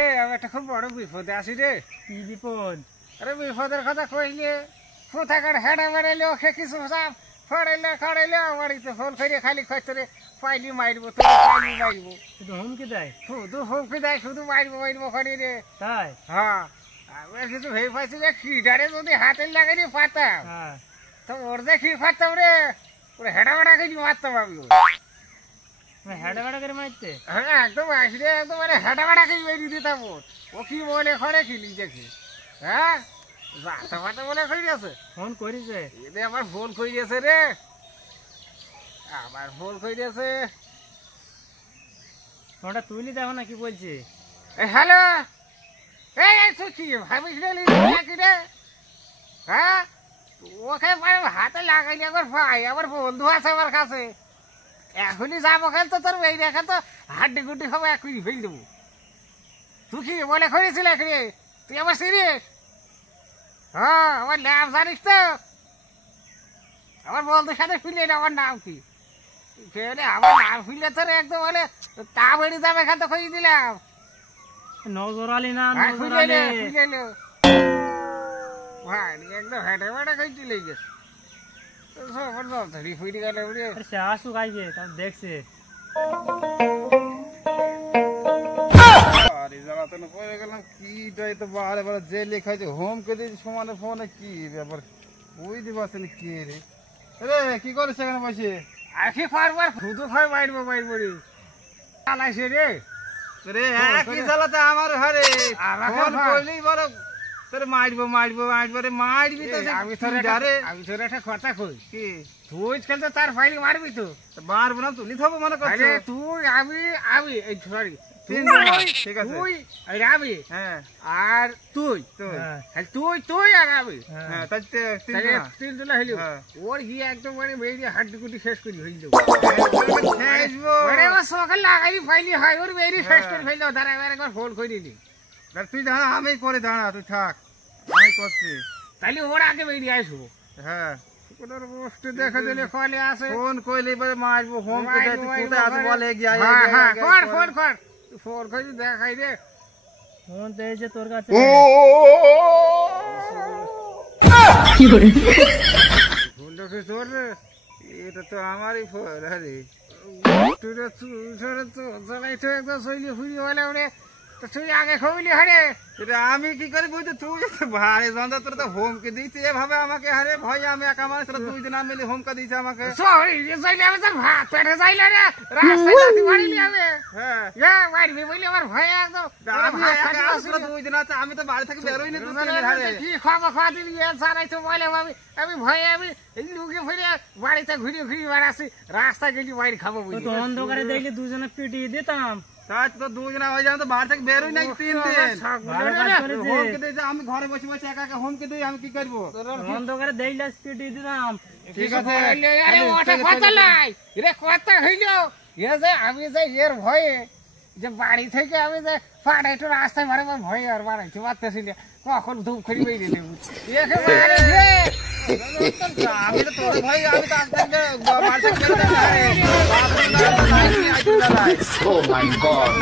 আমি একটা খুব বড় বিপদে আছি রে। কি বিপদ? আরে বিপদের কথা কইলে কোথাকার হেডা বেড়াইলে ওকে কিছু সাপ ফড়াইলে খড়াইলে বাড়িতে ফোন করে খালি খতরে পাইলি মারবো তো পাইলি মারবো শুধু হুমকি দেয়? শুধু হুমকি দেয়, শুধু মারবো করে রে। তাই? হ্যাঁ, আমি কিছু ভেবে পাইছি যে খিডারে যদি হাতে লাগাই পাতাম তো ওর যে কি পারতাম রে, ওরা হেডা বেড়া করে মারতাম আমি। হেডা বেড়া করে মারতে? হ্যাঁ একদম আসলে একদম মানে হেডা বেড়া করে বেরিয়ে দিতাম। ও কি বলে খড়ে খেলি দেখি। হ্যাঁ বাতা বাতা বলে কইছে ফোন করিছে? এদের আমার ফোন কইছে রে, আমার ফোন কইছে। ফোনটা তুলি দেখো না কি বলছে। হ্যালো, এই তুই কি ভাবিস রে? হ্যাঁ ওকে হাতে লাগাইনি একবার ভাই, আমার বন্ধু আছে আমার কাছে, এখনই যাবো খেলতো তোর এই দেখা তো হাড্ডি গুড্ডি খাবো এখনই ফেল দেবো। তুই কি বলে করেছিল এখনই? তুই আমার সিরিয়াস? হ্যাঁ আমার নাম জানিস তো? আমার বন্ধুর সাথে ফিরলে আমার নাম কি? আমার নাম ফিরলে তোর একদম বলে তা বেড়ে যাবে এখান তো খুঁজে দিলাম। নজর আলী না? ভাই একদম হেঁটে বেড়া খাইতে লেগে গেছে। ফিরে গেল সে আসুক আইবে, তাও দেখছে। যে লেখা আছে হোম কে সমানে ফোনে কি ব্যাপার বুঝতে পারছেন কি রে? রে কি করে সেখানে বসে আর কি করবার শুধু খাই মারবো রে চালাইছে রে। রে একই জ্বালাতে আমার ঘরে ফোন করলেই বড় তোর মারবো রে মারবি তো। আমি তোর একটা কথা কই কি তুই খেলতে তার ফাইল মারবি তো? মারবো না তুলি থবো মনে করছি। তুই আমি এই সরি ঠিক আছে তুই আমি হ্যাঁ আর তুই তুই আর আমি তিনজনে হইল। ওর গিয়ে একদম মানে বেরিয়ে হাড্ডি কুটি শেষ করি হইল। সকাল লাগাই ফাইলি হয় ওর বেরিয়ে শেষ করে ফেলল। দাঁড়া একবার ফোন করে দিলি। তুই দাঁড়া, আমি করে দাঁড়া, তুই থাক আমি করছি। তাহলে ওর আগে বেরিয়ে আসবো। হ্যাঁ দেখা দিলে কলে আসে ফোন করলে এবারে মারবো। হোম কোথায় আছে বলে গিয়ে ফোন করে দেখাই রে। ফোন তো এই যে তোর কাছে। এটা তো আমারই ফোন। আরে তুই আগে খবলি হারে আমি কি করে বুঝতে? তুই ভারে জন্দা তোর তো হোমকে দিয়েছি এভাবে আমাকে। হারে ভয় আমি একা মানুষ, দুই দিন মিলে হোমকা দিয়েছে আমাকে। ভাত পেটে যাইলে রে রাস্তায় মারিলি আমি। হ্যাঁ মারবি বলি আমার ভয় একদম। দুই দিন আছে, আমি তো বাড়ি থেকে বেরোই না। কি খাবো খাওয়া দিবি জানাই তো বলে আমি ভয়ে আমি লুকে ফিরে বাড়িতে ঘুরে বেড়াচ্ছি। রাস্তায় গেলি বাইরে খাবো বলি। অন্ধকারে দেখলে দুজনে পিটিয়ে দিতাম। তো দুজনে হয়ে যাবে, তো বাড়ি থেকে বেরোই নাই 3 দিন। হোমকে দিয়েছে, আমি ঘরে বসে বসে একা একা হোমকে দিই, আমি কি করবো? অন্ধকারে দেখলে পিটিয়ে দিতাম। ঠিক আছে কথা নাই রে, কথা হইল আমি যে এর ভয়ে যে বাড়ি থেকে আমি যে পাড়া একটু রাস্তায় মারে আমার ভয়ে আর বাড়াইতে পারতেছি না। কখন ধূপ খড়ি বেরিয়ে দেবো আমি তো তোর ভয়, আমি তো আজ থেকে বাড়ি থেকে Oh my God!